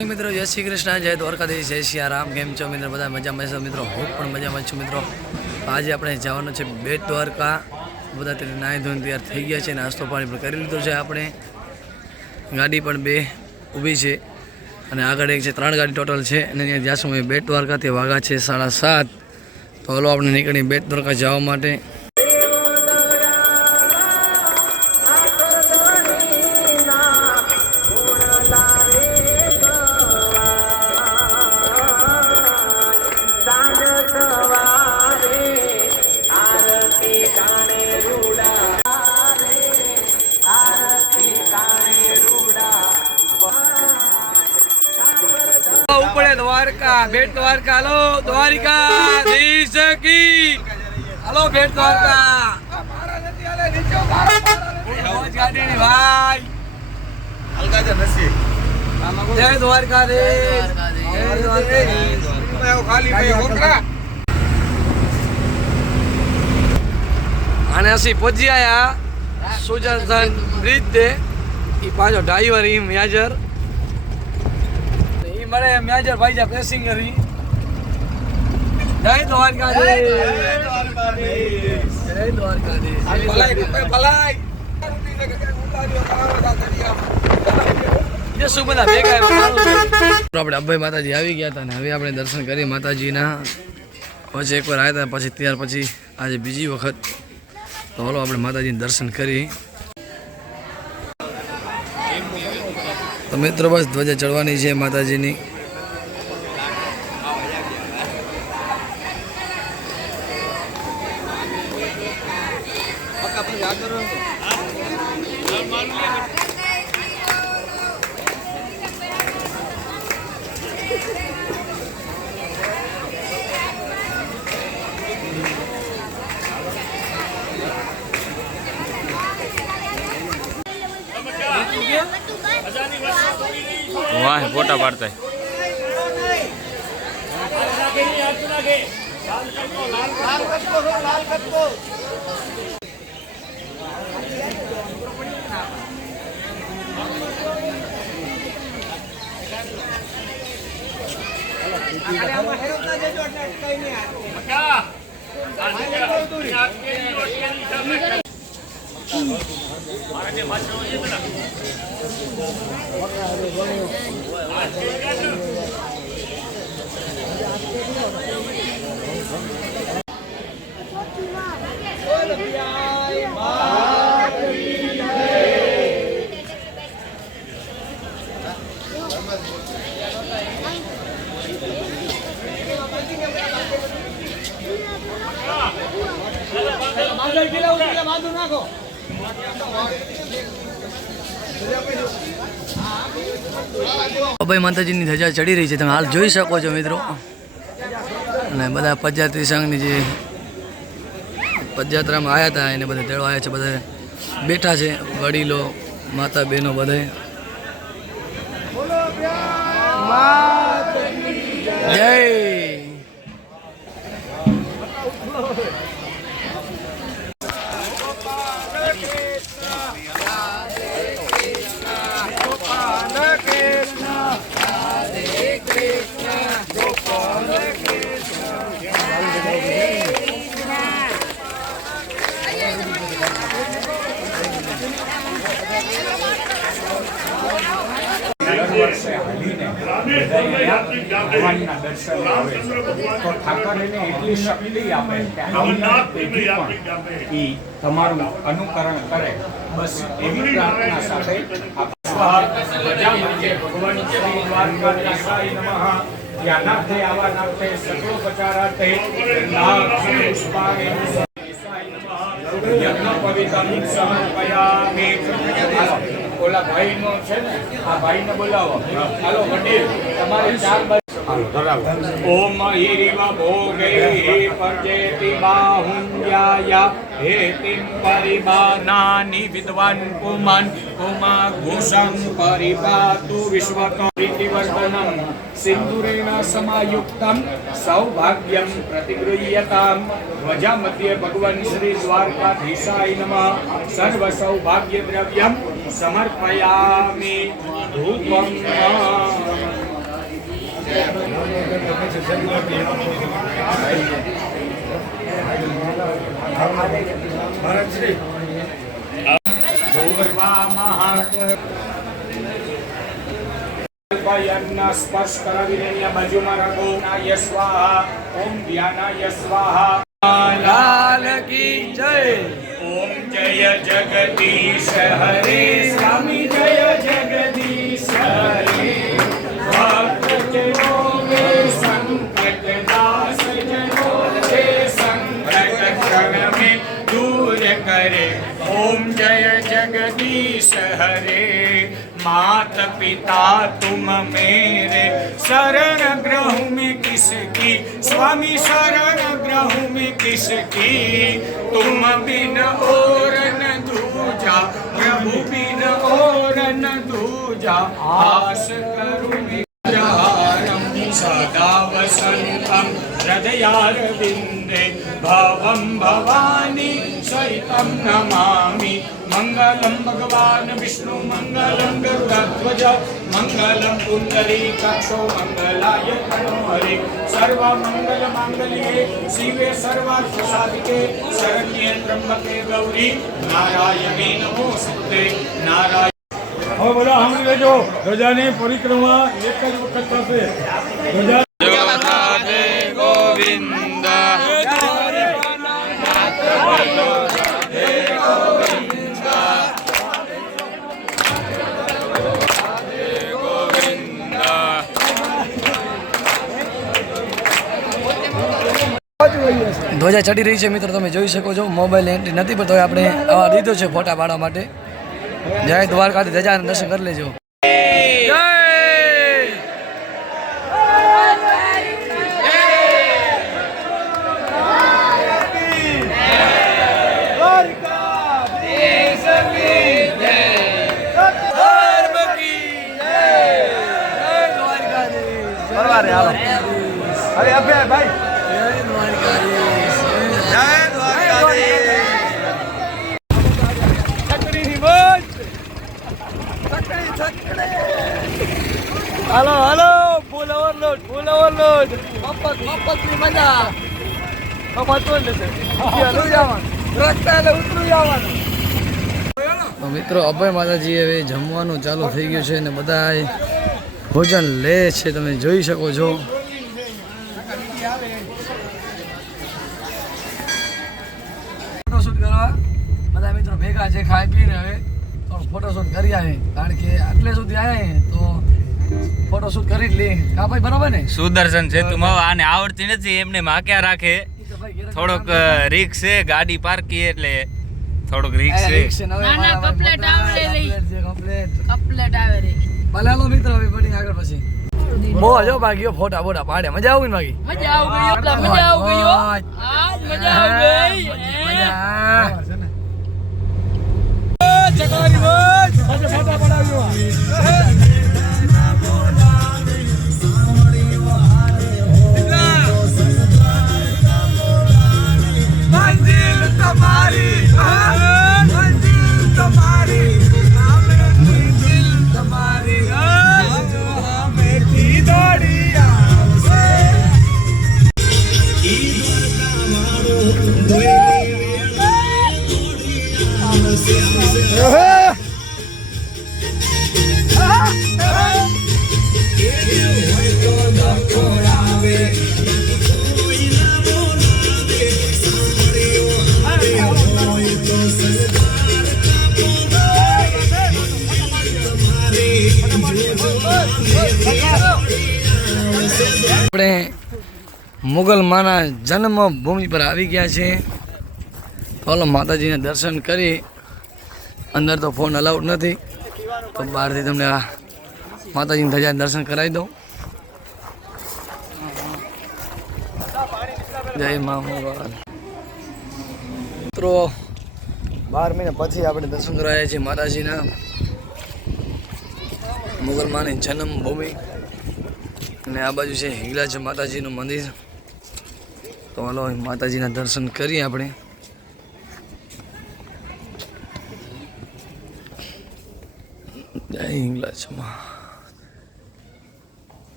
મિત્રો જય શ્રી કૃષ્ણ, જય દ્વારકાધીશ, જય સિયારામ। કેમ છો મિત્રો? બધા મજામાં છો મિત્રો? હું પણ મજામાં છું મિત્રો। આજે આપણે જવાનું છે બેટ દ્વારકા। બધા નાહી ધોઈને તૈયાર થઈ ગયા છે, નાસ્તો પાણી પણ કરી લીધો છે આપણે। ગાડી પણ બે ઊભી છે અને આગળ એક છે, 3 ગાડી ટોટલ છે અને અહીંયા જ્યાં સમય બેટ દ્વારકાથી વાગા છે 7:30। તો હલો આપણે નીકળી બેટ દ્વારકા જવા માટે। ઉપડે દ્વારકા, બેટ દ્વારકા, હલો દ્વારકાધીશ કી, હલો બેટ દ્વારકા। ગાડીની ભાઈ જય દ્વારકાધીશ, જય દ્વારકાધીશ। અને ਅਸੀਂ પહોંચી આયા સુજર્ધન બ્રિજ તે ઈ પાછો ડ્રાઈવર ઈ મેજર ઈ મરે મેજર ભાઈ જા પેસેન્જર ઈ। જય દ્વારકાધીશ, જય દ્વારકાધીશ, જય દ્વારકાધીશ। ભલાઈ ये શું બધા ભેગા આપણે અભય માતાજી આવી ગયા હતા ને હવે આપણે દર્શન કરી માતાજીના। પછી એકવાર આવ્યા હતા, પછી ત્યાર પછી આજે બીજી વખત। તો હાલો આપણે માતાજીના દર્શન કરી। તો મિત્રો બસ ધ્વજા ચડવાની છે માતાજીની। वाह फोटा पाड़ता है। અભય માતાજીની ધજા ચડી રહી છે, તમે હાલ જોઈ શકો છો મિત્રો। અને બધા પદયાત્રી સંઘની જે પદયાત્રામાં આવ્યા હતા એને બધા તેડવા આવ્યા છે, બધા બેઠા છે, વડીલો, માતા બહેનો બધા। જય ભગવાનના દર્શન આવે તો ઠાકરને એટલી શક્તિ આપે કે આવનાર પેઢી પણ એ તમારું અનુકરણ કરે। બસ એવી પ્રાર્થના સાથે ભગવાન શ્રી દ્વારકાધીશાય નમઃ। યાનાર્થે આવાનાર્થે સકલોપચારાર્થે યજ્ઞ પવિત્રમ સમર્પયામિ। ઓલા ભાઈનો છે ને, આ ભાઈને બોલાવો, હાલો વડીલ તમારે 4 ओम ईरिव भोगे पर्जेति बाहुंजाया हेतिं परिबानानि विद्वान् पुमान् पुमा घोषं परिपातु विश्वकरीतिवर्धनं सिंदूरेण समायुक्तं सौभाग्यं प्रतिगृह्यताम्। ध्वजा मध्ये भगवान् श्री द्वारकाधीशाय नमः। सर्व सौभाग्य द्रव्यं समर्पयामि। धूपं યજ્ઞ સ્પર્શ કરાવીને અહીંયા બાજુમાં રાખો. નાય સ્વાહા. ઓમ ધ્યાનાય સ્વાહા. લાલ કી જય. ઓમ જય જગદીશ હરે. સ્વામી જય જગદીશ હરે. ભક્તજનો મે સંકટ દાસ જનો છે સંકટ ક્ષણ મે દૂર કરે. ઓમ જય જગદીશ હરે. मात पिता तुम मेरे शरण ग्रहूं में किसकी. स्वामी शरण ग्रहूं में किसकी. तुम बिन और न दूजा. प्रभु बिन और न दूजा. आस करूं विग्रहारं सदा वसन्तं हृदयारविन्दे. भवं भवानी सहितं नमामि. मंगलम भगवान विष्णु मंगलम गरुड़ध्वज मंगलम पुंडरीकाक्षो मंगलाय तनोहरि. सर्व मंगल मांगल्ये शिवे सर्वार्थ साधिके शरण्ये त्र्यंबके गौरी नारायणी नमोस्तुते. नारायण. હવે બધા સાંભળી લેજો. ધજાની પરિક્રમા એક જ વખત થશે. ધજા રાધે ગોવિંદ. ધ્વજા ચડી રહી છે મિત્રો, તમે જોઈ શકો છો. મોબાઈલ એન્ટ્રી નથી પણ તોય આપણે આવા દીધો છે ફોટા પાડવા માટે. જય દ્વારકાથી ધજાના દર્શન કરી લેજો. જય. હાલો હાલો, ફૂલ ઓવરલોડ, ફૂલ ઓવરલોડ. મફતની મજા. તો મિત્રો અભય માતાજી હવે જમવાનું ચાલુ થઈ ગયું છે અને બધા ભોજન લે છે, તમે જોઈ શકો છો. ફોટોશૂટ કરવા બધા મિત્રો ભેગા છે, ખાઈ પીને હવે ફોટોશૂટ કરી આવે, કારણ કે આટલે સુધી આવ્યા તો ફોટોશૂટ કરી જ લે. કા ભાઈ બરાબર ને? સુદર્શન સેતુમાં આને આવડતી નથી એમને માક્યા રાખે. થોડોક રિક્સ છે, ગાડી પાર્કી એટલે થોડોક રિક્સ છે. કપલેટ આવે રે. ભલે હાલો મિત્રો હવે પડી આગળ પછી. બહુ જો ભાગ્યો ફોટા બોટા પાડે. મજા આવી ને ભાગી? મજા આવી ગઈ, મજા આવી ગઈ. આજ મજા આવી ગઈ. મજા. ચકારી બોલ. આજે ફોટા પડાવ્યો. મંજિલ તમારી, મંજિલ તમારી, મંજિલ તમારી. હમેથી દોડી આવશે. આપણે મુગલ માના જન્મભૂમિ પર આવી ગયા છે. ચાલો માતાજીના દર્શન કરી. અંદર તો ફોન અલાઉડ નથી, તો બહારથી તમને આ માતાજીના ધજાના દર્શન કરાવી દઉં. જય મા મોગલ. મિત્રો 12 મહિના પછી આપણે દર્શન કરાયા છીએ માતાજીના, મુગલ માની જન્મભૂમિ. અને આ બાજુ છે હિંગલાજ માતાજીનું મંદિર. તો હાલો માતાજીના દર્શન કરીએ આપણે. જય હિંગલાજ માં.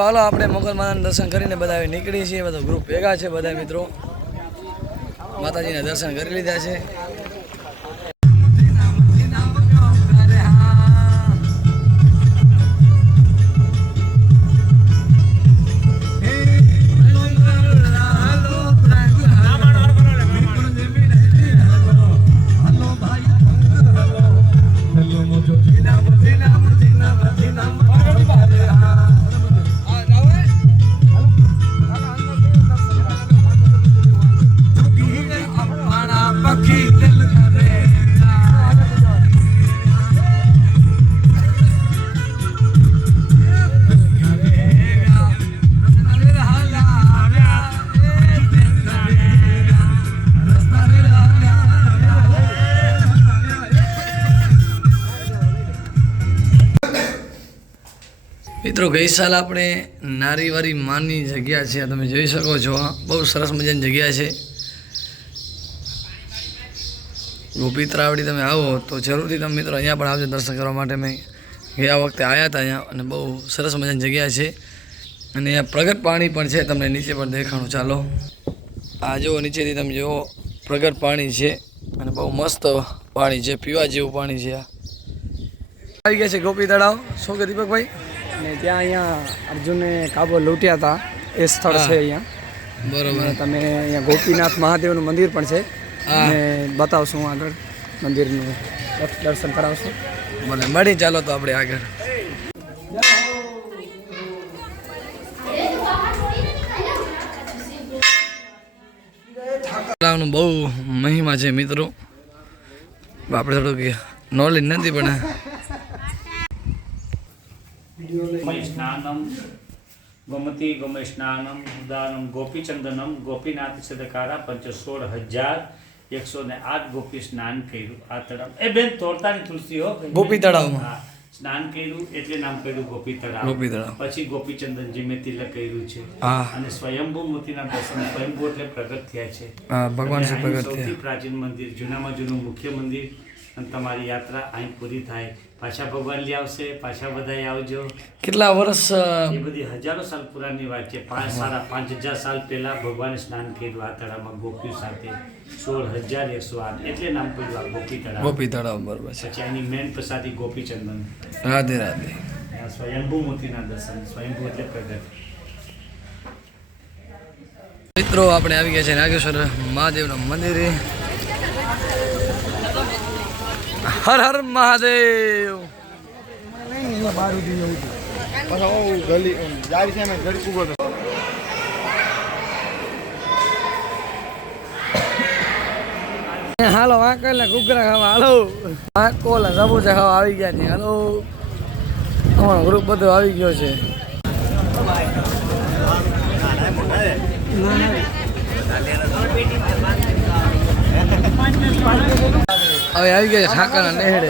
ચાલો આપણે મોગલમાના દર્શન કરીને બધા હવે નીકળીએ છીએ. બધો ગ્રુપ ભેગા છે, બધા મિત્રો માતાજીના દર્શન કરી લીધા છે. મિત્રો ગઈ સાલ આપણે નારીવારી માની જગ્યા છે, તમે જોઈ શકો છો. બહુ સરસ મજાની જગ્યા છે. ગોપી તળાવડી તમે આવો તો જરૂરથી તમે મિત્રો અહીંયા પણ આવજો દર્શન કરવા માટે. મેં ગયા વખતે આવ્યા હતા અહીંયા અને બહુ સરસ મજાની જગ્યા છે. અને અહીંયા પ્રગટ પાણી પણ છે, તમને નીચે પણ દેખાણું. ચાલો આ જુઓ, નીચેથી તમે જુઓ પ્રગટ પાણી છે અને બહુ મસ્ત પાણી છે, પીવા જેવું પાણી છે. આ આવી ગયા છે ગોપી તળાવ. શું કે દીપકભાઈ? ને ત્યાં અહીંયા અર્જુને કાબો લૂંટ્યા હતા એ સ્થળ છે અહીંયા. બરોબર. તમે અહીંયા ગોપીનાથ મહાદેવનું મંદિર પણ છે, હા. અને બતાવશું આગળ મંદિરનું દર્શન કરાવશું. મને મળી. ચાલો તો આપણે આગળ. તળાવનું બહુ મહિમા છે મિત્રો. આપણે થોડુંક નોલેજ નથી પણ સ્નાનમ ગોમતી ગોમય સ્નાનમ ઉદાનમ ગોપીચંદનમ ગોપીનાથ સદકારા 16,108 ગોપી સ્નાન કર્યું આ તળાવ. એ બેન તોડતાની તુલસી હો. ગોપી તળાવમાં. હા, સ્નાન કર્યું એટલે નામ કર્યું ગોપી તળાવ. ગોપી તળાવ. પછી ગોપીચંદન જે મેં તિલક કર્યું છે. હા. અને સ્વયંભૂ મૂર્તિના દર્શન. સ્વયંભૂ એટલે પ્રગટ થયા છે. હા, ભગવાન અને શ્રી અહીં પ્રગટ સૌથી થયા. પ્રાચીન મંદિર, જૂનામાં જૂનું મુખ્ય મંદિર. અને તમારી યાત્રા અહીં પૂરી થાય. પાછા ભગવાન લઈ આવશે, પાછા બધાય આવજો. કેટલા વર્ષ એ બધી હજારો સાલ પુરાની વાત છે. 5,000 સાલ પહેલા ભગવાને સ્નાન કર્યું આ તળાવમાં ગોપીઓ સાથે. 16,108 એટલે નામ પડ્યું આ ગોપી તળાવ. ગોપી તળાવ. બરોબર છે. પછી આની મેન પ્રસાદી ગોપીચંદન. રાધે રાધે. આ સ્વયંભૂ મૂર્તિના દર્શન. સ્વયંભૂ એટલે પ્રગટ. મિત્રો આપણે આવી ગયા છે નાગેશ્વર મહાદેવના મંદિરે. હર હર મહાદેવ. હાલો વાંકોલા ઘૂઘરા ખાવા. હાલો વાંકોલા સમોસા ખાવા આવી ગયા છે. હાલો અમારો ગ્રુપ બધો આવી ગયો છે. હવે આવી ગયા છે ઠાકાના નેહડે.